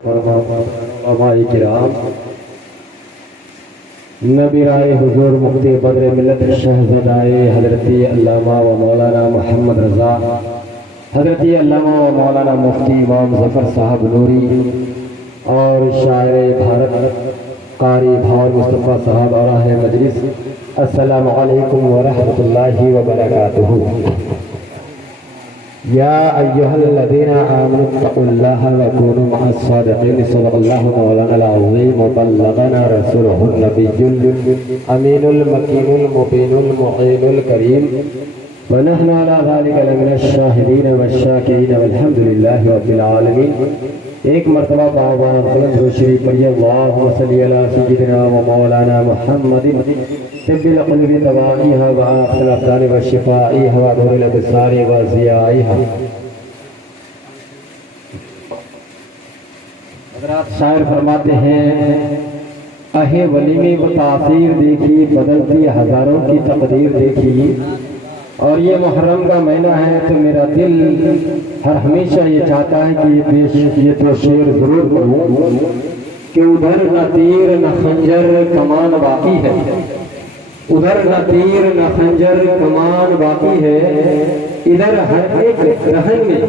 علماء کرام، نبی رائے حضور مفتی بدر ملت شہزادائے حضرت علامہ و مولانا محمد رضا، حضرت علامہ و مولانا مفتی امام ظفر صاحب نوری اور شاعر بھارت قاری بھاور مصطفیٰ صاحب اور اہل مجلس، السلام علیکم ورحمۃ اللہ وبرکاتہ۔ یا ایہا الذین آمنوا اتقوا اللہ وکونوا مع الصادقین، صدق اللہ مولانا العظیم وبلغنا رسولہ النبی الامین المکین المبین المعین الکریم، ونحن علی ذلک لمن الشاہدین والشاکرین والحمد للہ رب العالمین۔ ایک مرتبہ باوان بلند و شریف پڑھیے، اللہم صلی علی سیدنا و مولانا محمد طب القلوب دوائیہا و آخر الابدان و شفائیہا و دور الابصار و ضیائیہا۔ حضرات شاعر فرماتے ہیں، اہے ولی میں وہ تاثیر دیکھی، بدلتی ہزاروں کی تقدیر دیکھی، اور یہ محرم کا مہینہ ہے تو میرا دل ہر ہمیشہ یہ چاہتا ہے کہ یہ تو شعر ضرور پڑھوں کہ ادھر نہ تیر نہ خنجر کمان باقی ہے، ادھر نہ تیر نہ خنجر کمان باقی ہے، ادھر ہر ایک دہن میں،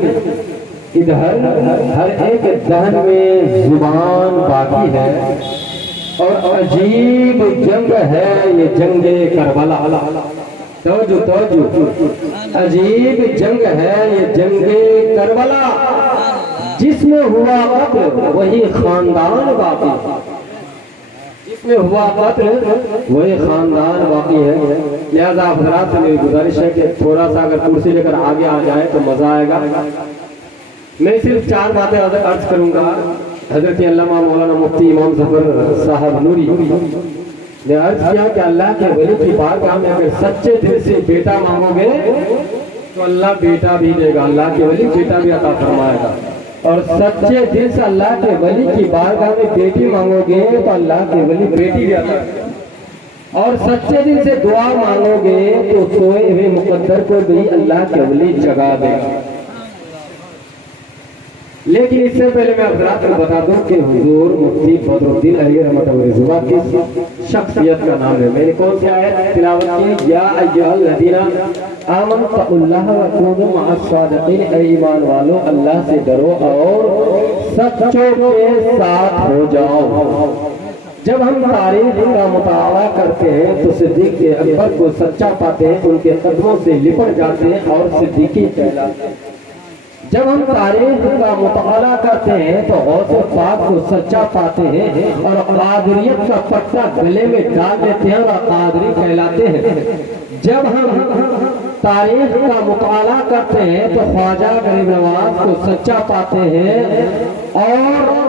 ادھر ہر ایک دہن میں زبان باقی ہے، اور عجیب جنگ ہے یہ جنگ کربلا۔ توجہ، عجیب جنگ ہے یہ جنگ کربلا، جس میں ہوا قتل وہی خاندان باقی، جس میں ہوا قتل وہی خاندان باقی ہے۔ لہذا حضرات سے میری گزارش ہے کہ تھوڑا سا اگر کرسی لے کر آگے آ جائے تو مزہ آئے گا۔ میں صرف چار باتیں عرض کروں گا۔ حضرت علامہ مولانا مفتی امام ظفر صاحب نوری نے عرض کیا کہ اللہ کے ولی کی بارگاہ میں اگر سچے دل سے بیٹا مانگو گے تو اللہ بیٹا بھی دے گا، اللہ کے ولی بیٹا بھی عطا فرمائے گا، اور سچے دل سے اللہ کے ولی کی بارگاہ میں بیٹی مانگو گے تو اللہ کے ولی بیٹی بھی عطا فرمائے گا، اور سچے دل سے دعا مانگو گے تو سوئے ہوئے مقدر کو بھی اللہ کے ولی جگا دے گا۔ لیکن اس سے پہلے میں حضرات کو بتا دوں کہ حضور مفتی بدر الدین علی رحمۃ اللہ علیہ کس شخصیت کا نام ہے۔ میں نے کون سی آیت تلاوت کی؟ یا ایھا الذین آمنوا اتقوا اللہ وکونوا مع الصادقین، اے ایمان والو اللہ سے ڈرو اور سچوں کے ساتھ ہو جاؤ۔ جب ہم تاریخ کا مطالعہ کرتے ہیں تو صدیق اکبر کو سچا پاتے ہیں، ان کے قدموں سے لپٹ جاتے ہیں اور صدیقی کہلاتے ہیں۔ جب ہم تاریخ کا مطالعہ کرتے ہیں تو غوث پاک کو سچا پاتے ہیں اور قادریت کا پٹا گلے میں ڈال دیتے ہیں اور قادری کہلاتے ہیں۔ جب ہم تاریخ کا مطالعہ کرتے ہیں تو خواجہ غریب نواز کو سچا پاتے ہیں اور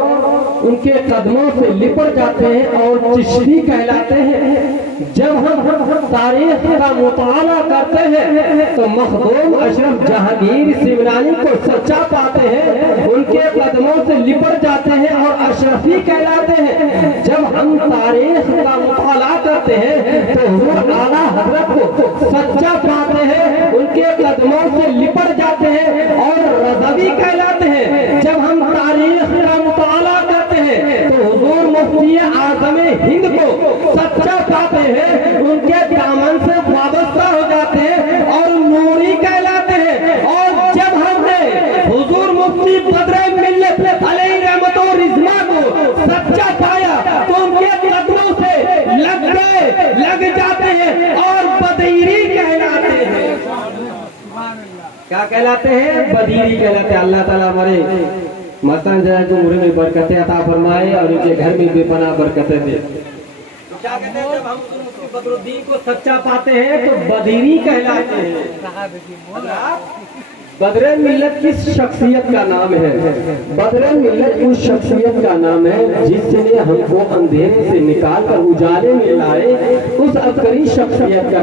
ان کے قدموں سے لپٹ جاتے ہیں اور چشتی کہلاتے ہیں۔ جب ہم تاریخ کا مطالعہ کرتے ہیں تو مخدوم اشرف جہانگیر سمنانی کو سچا پاتے ہیں، ان کے قدموں سے لپٹ جاتے ہیں اور اشرفی کہلاتے ہیں۔ جب ہم تاریخ کا مطالعہ کرتے ہیں تو حضور اعلیٰ حضرت کو سچا پاتے ہیں، ان کے قدموں سے لپٹ جاتے ہیں اور رضوی کہلاتے ہیں۔ جب ہم تاریخ کا مطالعہ کرتے ہیں تو حضور مفتی اعظم ہند کو سچا پاتے ہیں، ان کے دامن سے وابستہ ہو جاتے ہیں اور نوری کہلاتے ہیں۔ اور جب ہم نے حضور مفتی بدر ملت علیہ رحمت و رضوان کو سچا پایا تو ان کے قدموں سے لگ جاتے ہیں اور بدیری کہلاتے ہیں۔ کیا کہلاتے ہیں؟ بدیری کہلاتے ہیں۔ اللہ تعالیٰ ہمارے مستان جائے کو عمر میں برکتیں عطا فرمائے اور ان کے گھر میں بے پناہ برکتیں دے۔ کیا کہتے ہیں؟ جب ہم بدر الدین کو سچا پاتے ہیں تو بدیری کہلاتے ہیں۔ بدر ملت کس شخصیت کا نام ہے؟ بدر ملت اس شخصیت کا نام ہے جس نے ہم کو اندھیرے سے نکال کر اجالے میں لائے، اس عبقری شخصیت کا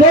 2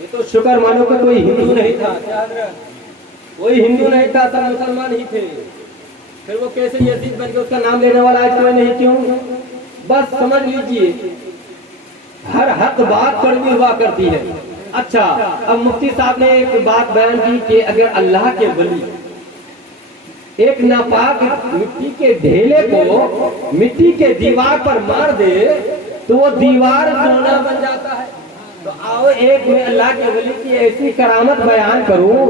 یہ تو شکر مانو کہ کوئی ہندو نہیں تھا، کوئی ہندو نہیں تھا، سب مسلمان ہی تھے، پھر وہ کیسے یزید بن کے اس کا نام لینے والا آج کوئی نہیں، کیوں؟ بس سمجھ لیجئے ہر حق بات کڑوی ہوا کرتی ہے۔ اچھا، اب مفتی صاحب نے ایک بات بیان کی کہ اگر اللہ کے ولی ایک ناپاک مٹی کے ڈھیلے کو مٹی کے دیوار پر مار دے تو وہ دیوار سونا بن جاتا ہے۔ تو آؤ ایک میں اللہ کے ولی کی ایسی کرامت بیان کروں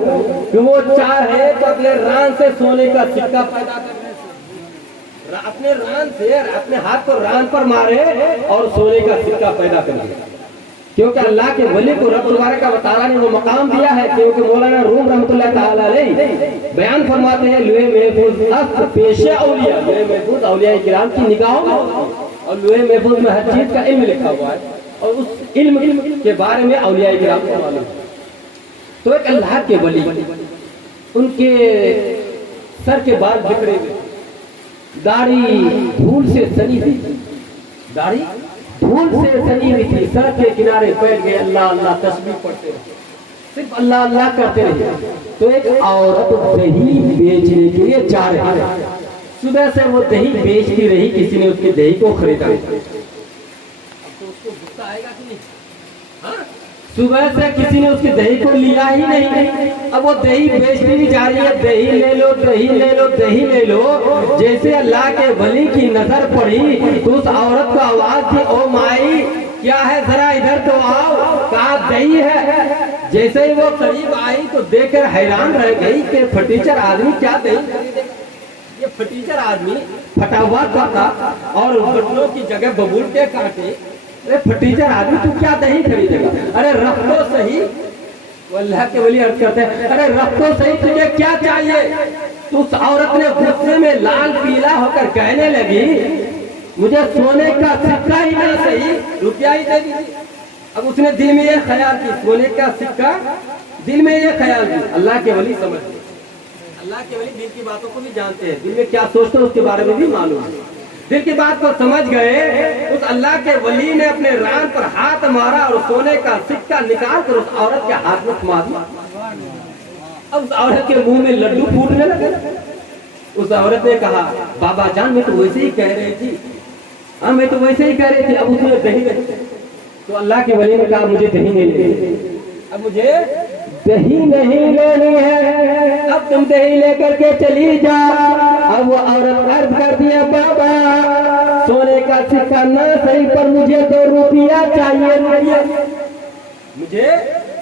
کہ وہ چاہے تو اپنے ران سے سونے کا سکہ پیدا کرنے سے، اپنے ران سے اپنے ہاتھ کو ران پر مارے اور سونے کا سکہ پیدا کر دے، کیونکہ اللہ کے ولی کو رب تبارک و تعالیٰ نے وہ مقام دیا ہے، کیونکہ مولانا روم رحمۃ اللہ تعالیٰ علیہ بیان فرماتے ہیں لوح محفوظ اصل پیش اولیاء، لوح محفوظ اولیاء کرام کی نگاہوں میں، اور لوح محفوظ میں ہر چیز کا علم لکھا ہوا ہے، اور اس علم کے بارے میں اولیاء کرام کو معلوم ہے۔ تو ایک اللہ کے ولی، ان کے سر کے بال بکھرے ہوئے، داڑھی دھول سے سنی ہوئی، داڑھی دھول سے سنی ہوئی تھی، سڑک کے کنارے بیٹھ گئے، اللہ اللہ تسبیح پڑھتے رہے، صرف اللہ اللہ کرتے رہے۔ تو ایک عورت دہی بیچنے کے لیے جا رہی ہے، صبح سے وہ دہی بیچتی رہی، کسی نے اس کی دہی کو خریدا، صبح سے کسی نے اس کی دہی کو لیا ہی نہیں، اب وہ دہی بیچتی بھی جا رہی ہے، دہی لے لو دہی لے لو دہی لے لو۔ جیسے اللہ کے ولی کی نظر پڑی تو اس عورت کو آواز دی، او مائی کیا ہے، ذرا ادھر تو آؤ، کہاں دہی ہے۔ جیسے ہی وہ قریب آئی تو دیکھ کر حیران رہ گئی کہ پھٹیچر آدمی کیا دہی خریدے، یہ پھٹیچر آدمی پھٹا ہوا تھا اور بٹنوں کی جگہ ببول کے کاٹے، ارے پھٹیچر آدمی تو کیا دہی خریدے گا، ارے رکھ تو صحیح۔ وہ اللہ کے ولی عرض کرتے ہیں ارے رکھ تو صحیح، تجھے کیا چاہیے؟ تو اس عورت نے غصے میں لال پیلا ہو کر کہنے لگی مجھے سونے کا سکہ ہی نہ صحیح، روپیہ ہی دے دیجیے۔ اب اس نے دل میں یہ خیال کی، سونے کا سکہ، دل میں یہ خیال کی۔ اللہ کے ولی سمجھتے، اللہ کے ولی دل کی باتوں کو بھی جانتے ہیں، دل میں کیا سوچتے ہیں اس کے بارے میں بھی معلوم ہے، دل کی بات کو سمجھ گئے۔ اس اللہ کے ولی نے اپنے ران پر ہاتھ مارا اور سونے کا سکہ نکال کر اس عورت کے ہاتھ میں تھما دیا۔ اب اس عورت کے منہ میں لڈو پھوٹنے لگے۔ اس عورت نے کہا بابا جان میں تو ویسے ہی کہہ رہی تھی، ہاں میں تو ویسے ہی کہہ رہی تھی، اب اس نے دہی لے۔ تو اللہ کے ولی نے کہا مجھے دہی نہیں لینی، اب مجھے دہی نہیں لینی ہے، اب تم دہی لے کر کے چلی جا۔ اب وہ عورت عرض کر دیا بابا سونے کا سکہ نہ صحیح پر مجھے 2 روپیہ چاہیے، مجھے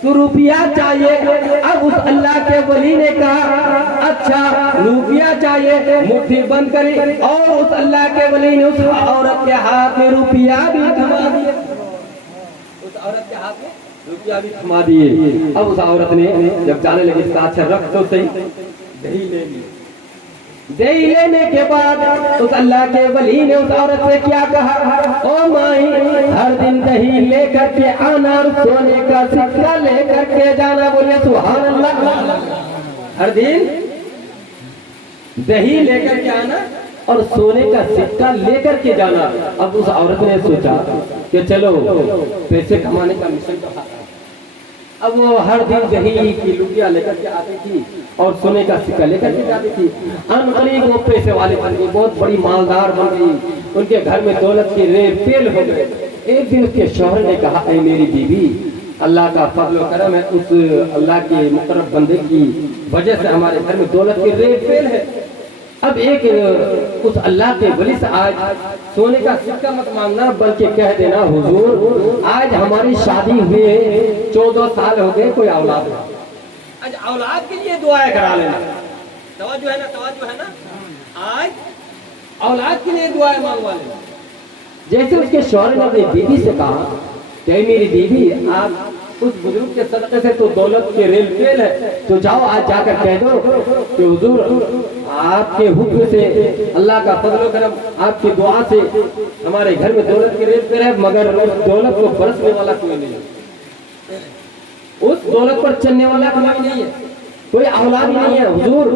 2 روپیہ چاہیے۔ اب اس اللہ کے ولی نے کہا اچھا روپیہ چاہیے، مٹھی بند کری، اور اس اللہ کے ولی نے اس عورت کے ہاتھ میں روپیہ بھی تھما دیے، اس عورت کے ہاتھ میں روپیہ بھی تھما دیے۔ اب اس عورت نے جب جانے لگی ساتھ سے رکھ تو صحیح، دہی لے لی۔ دہی لینے کے بعد اس اللہ کے ولی نے اس عورت سے کیا کہا، او مائی ہر دن دہی لے کر کے آنا اور سونے کا سکہ لے کر کے جانا۔ بولے سبحان اللہ، ہر دن دہی لے کر کے آنا اور سونے کا سکہ لے کر کے جانا۔ اب اس عورت نے سوچا کہ چلو پیسے کمانے کا مشن تو ہے۔ اب وہ ہر دن دہی کی لوٹیاں لے کر کے آتی تھی اور سونے کا سکہ لے کر کے جاتی تھی۔ ان قریب وہ پیسے والے بن گئی، بہت بڑی مالدار بن گئی، ان کے گھر میں دولت کے ریل پیل ہو گئے۔ ایک دن اس کے شوہر نے کہا اے میری بیوی، اللہ کا فضل و کرم ہے، اس اللہ کے مقرب بندے کی وجہ سے ہمارے گھر میں دولت کے ریل پیل ہے۔ اب ایک اس اللہ کے ولی سے آج سونے کا سکہ مت مانگنا بلکہ کہہ دینا حضور آج ہماری شادی ہوئے 14 سال ہو گئے، کوئی اولاد نہیں، آج اولاد کے لیے دعائیں کرا لینا۔ توجہ ہے نا، توجہ ہے نا، آج اولاد کے لیے دعائیں مانگوا لینا۔ جیسے اس کے شوہر نے اپنی بیوی سے کہا کہ میری بیوی آپ اس بزرگ کے صدقے سے تو دولت کے ریل پیل ہے، تو جاؤ آج جا کر کہہ دو کہ حضور آپ کے حکم سے، اللہ کا فضل و کرم، آپ کی دعا سے ہمارے گھر میں دولت کے ریل پیل ہے، مگر اس دولت کو برسنے والا کوئی نہیں ہے، اس دولت پر چلنے والا کوئی نہیں ہے، کوئی اولاد نہیں ہے حضور۔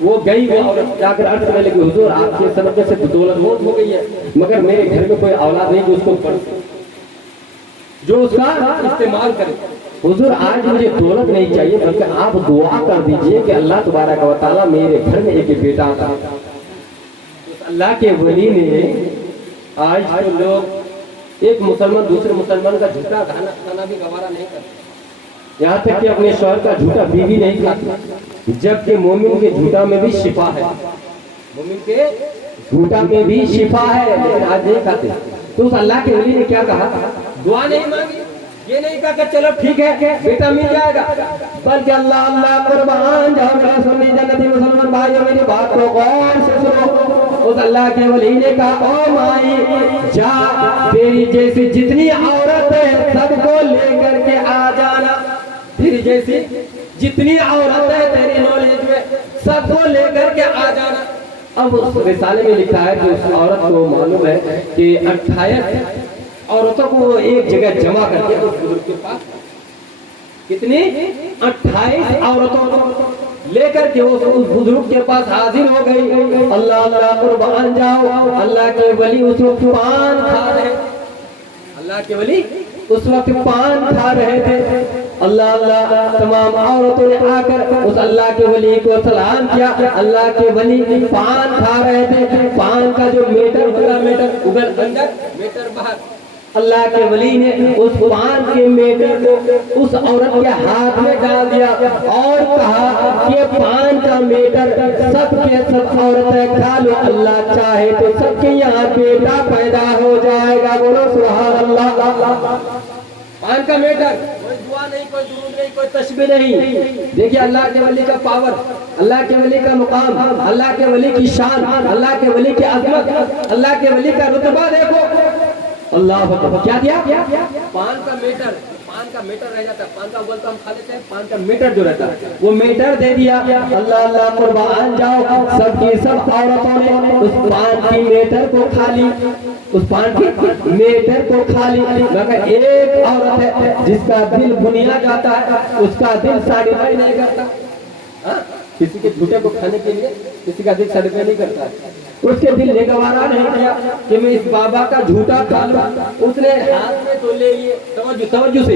وہ گئی وہ عورت جا کر عرض کرنے لگی حضور آپ کے صدقے سے دولت بہت ہو گئی ہے، مگر میرے گھر میں کوئی اولاد نہیں جو اس کو برسے۔ جو اس کا استعمال کرے. حضور آج مجھے دولت نہیں چاہیے بلکہ آپ دعا کر دیجئے کہ اللہ تبارک و تعالیٰ میرے گھر میں ایک بیٹا آتا. اللہ کے ولی نے آج تو لوگ ایک مسلمان دوسرے مسلمان کا جھوٹا کھانا بھی گوارا نہیں کرتے، یہاں تک کہ اپنے شوہر کا جھوٹا بیوی نہیں کھاتی، جبکہ مومن کے جھوٹا میں بھی شفا ہے. مومن کے جھوٹا میں بھی شفا ہے لیکن آج نہیں کھاتے. تو اس اللہ کے ولی نے کیا کہا؟ دعا نہیں مانگی، یہ نہیں کہا کہ چلو ٹھیک ہے بیٹا مل جائے گا، بلکہ اللہ اللہ قربان جاؤ میرا سنی جنتی مسلمان بھائیو میری بات کو غور سے سنو. اس اللہ کے ولی نے کہا او مائی جا تیری جیسی جتنی عورت ہے سب کو لے کر کے آ جانا، تیری جیسی جتنی عورت ہے تیری نالج میں سب کو لے کر کے آ جانا. اب اس رسالے میں لکھا ہے کہ اس عورت کو معلوم ہے کہ 28 عورتوں کو ایک جگہ جمع کر کے اس بزرگ کے پاس کتنی 28 عورتوں کو لے کر کے اس بزرگ کے پاس حاضر ہو گئی. اللہ اللہ قربان جاؤ اللہ کے ولی اس وقت پان کھا رہے، اللہ کے ولی اس وقت پان کھا رہے تھے. اللہ اللہ تمام عورتوں نے آ کر اس اللہ کے ولی کو سلام کیا. اللہ کے ولی پان کھا رہے تھے، پان کا جو میٹر ہوتا، میٹر اوپر اندر میٹر باہر، اللہ کے ولی نے اس پان کے میٹر کو اس عورت کے ہاتھ میں ڈال دیا اور کہا کہ پان کا میٹر سب کے سب عورتیں کھا لو، اللہ چاہے تو سب کے یہاں بیٹا پیدا ہو جائے گا. بولو سبحان اللہ. پان کا میٹر، کوئی دعا نہیں، کوئی درود نہیں، کوئی تسبیح نہیں. دیکھیے اللہ کے ولی کا پاور، اللہ کے ولی کا مقام، اللہ کے ولی کی شان، اللہ کے ولی کی عظمت، اللہ کے ولی کا رتبہ دیکھو. اللہ اکبر. کیا دیا؟ پان کا میٹر. پان کا میٹر رہ جاتا ہے، پان کا بولتا ہم کھا لیتے ہیں، پان کا میٹر جو رہتا ہے وہ میٹر دے دیا. اللہ اللہ قربان جاؤ سب کی سب عورتوں نے اس پان کی میٹر کو کھا لی، اس پان کی میٹر کو کھا لی. مگر ایک عورت ہے جس کا دل بنیا جاتا ہے، اس کا دل سیٹسفائی نہیں کرتا. کسی کے جھوٹے کو کھانے کے لیے کسی کا دل سیٹسفائی نہیں کرتا ہے، اس کے دل نے گوارا نہیں کیا کہ میں اس بابا کا جھوٹا کھا لوں. اس نے ہاتھ میں تو لے لیے، توجہ سے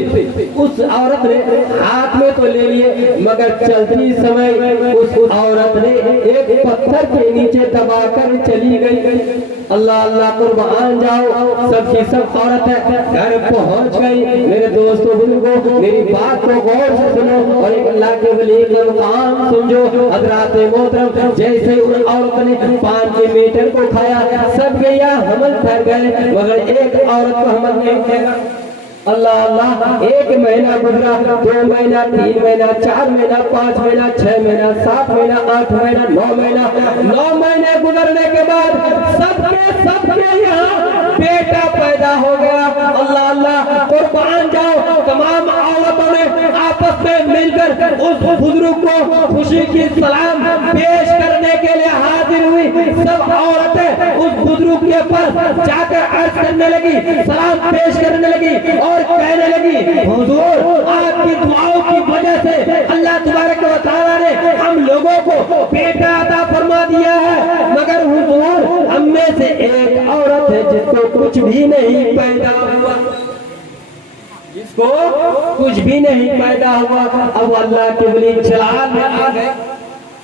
اس عورت نے ہاتھ میں تو لے لیے مگر چلتی سمے اس عورت نے ایک پتھر کے نیچے دبا کر چلی گئی. اللہ اللہ قربان جاؤ سب کی سب عورت ہے گھر پہنچ گئی. میرے دوستو بزرگوں میری بات کو غور سے سنو اور ایک اللہ کے ولی کا مقام سمجھو. حضرات محترم جیسے ان عورت نے پان کے میٹر کو کھایا سب کے یہاں حمل پھیل گئے مگر ایک عورت کو حمل نہیں پھیلا. اللہ اللہ ایک مہینہ گزرا، 2 مہینہ، 3 مہینہ، 4 مہینہ، 5 مہینہ، 6 مہینہ، 7 مہینہ، 8 مہینہ، 9 مہینہ. 9 مہینے گزرنے کے بعد سب کے یہاں بیٹا پیدا ہو گیا. اللہ اللہ قربان جاؤ تمام عورتوں نے آپس میں مل کر اس بزرگ کو خوشی کی سلام پیش کرنے کے لیے حاضر ہوئی. سب عورتیں اس بزرگ کے پاس جا کر عرض کرنے لگی، سلام پیش کرنے لگی اور کہنے لگی حضور آپ کی دعاؤں کی وجہ سے اللہ تبارک و تعالیٰ نے ہم لوگوں کو بیٹا عطا فرما دیا ہے. مگر حضور ہم میں سے ایک عورت ہے جس کو کچھ بھی نہیں پیدا ہوا، جس کو کچھ بھی نہیں پیدا ہوا. اب اللہ کے ولی جلال میں آ گئے،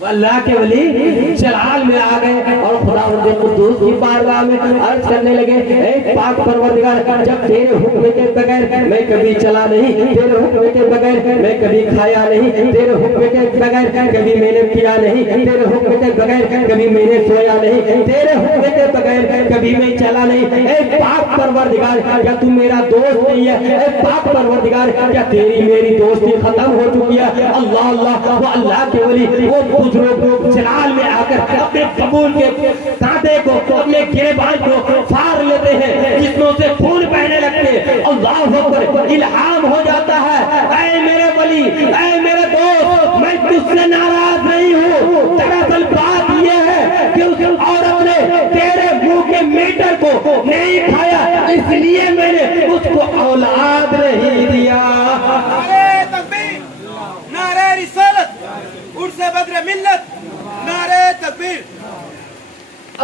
اللہ کے ولی جلال میں آ گئے اور خداوند قدوس کی بارگاہ میں عرض کرنے لگے اے پاک پروردگار جب تیرے حکم کے بغیر میں کبھی چلا نہیں، تیرے حکم کے بغیر میں کبھی کھایا نہیں، تیرے حکم کے بغیر کبھی میں نے پیا نہیں، تیرے حکم کے بغیر کبھی میں نے سویا نہیں، تیرے حکم کے بغیر کبھی میں چلا نہیں. اے پاک پروردگار کیا تو میرا دوست نہیں ہے؟ اے پاک پروردگار کیا تیری میری دوستی ختم ہو چکی ہے؟ اللہ اللہ وہ اللہ کے ولی وہ بزرگ جلال میں آ کر اپنے قبول کے دانتے کو اپنے گریبان کو پھاڑ لیتے ہیں، جسموں سے خون بہنے لگتے ہیں. اللہ اکبر الہام ہو جاتا ہے اے میرے ولی، اے میرے دوست میں تجھ سے ناراض نہیں ہوں. دراصل بات یہ ہے کہ اس عورت نے تیرے منہ کے میٹر کو نہیں کھایا اس لیے میں نے اس کو اولاد نہیں دیا. نعرہ تکبیر، نعرہ رسالت، عرس بدر ملت، نعرہ تکبیر.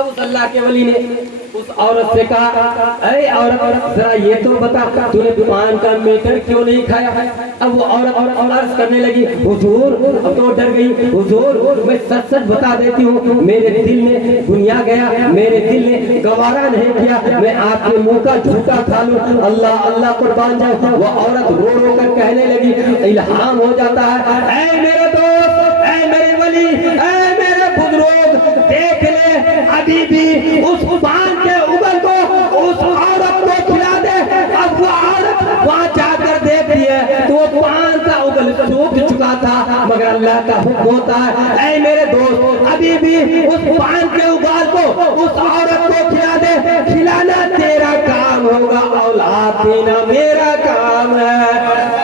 اب اس اللہ کے ولی نے اس عورت سے کہا اے عورت ذرا یہ تو بتا تو نے پان کا میٹر کیوں نہیں کھایا؟ اب وہ عورت عرض کرنے لگی حضور، اب تو ڈر گئی، حضور میں سچ سچ بتا دیتی ہوں، میرے دل میں گنیا گیا، میرے دل نے گوارا نہیں کیا میں آپ کے منہ کا جھوٹا کھا لوں، اللہ اللہ قربان جاؤ۔ وہ عورت رو رو کر کہنے لگی، الہام ہو جاتا ہے، اے میرے دوست، اے میرے ولی، اے میرے بزرگ، دیکھ لے ابھی بھی اس پان کے اگل کو اس عورت کو کھلا دے۔ اب وہ عورت وہاں جا کر دیکھتی ہے تو وہ پان کا اگل سوکھ چکا تھا، مگر اللہ کا حکم ہوتا ہے اے میرے دوست ابھی بھی اس پان کے اگال کو اس عورت کو کھلا دے، کھلانا تیرا کام ہوگا، اولاد دینا میرا کام ہے۔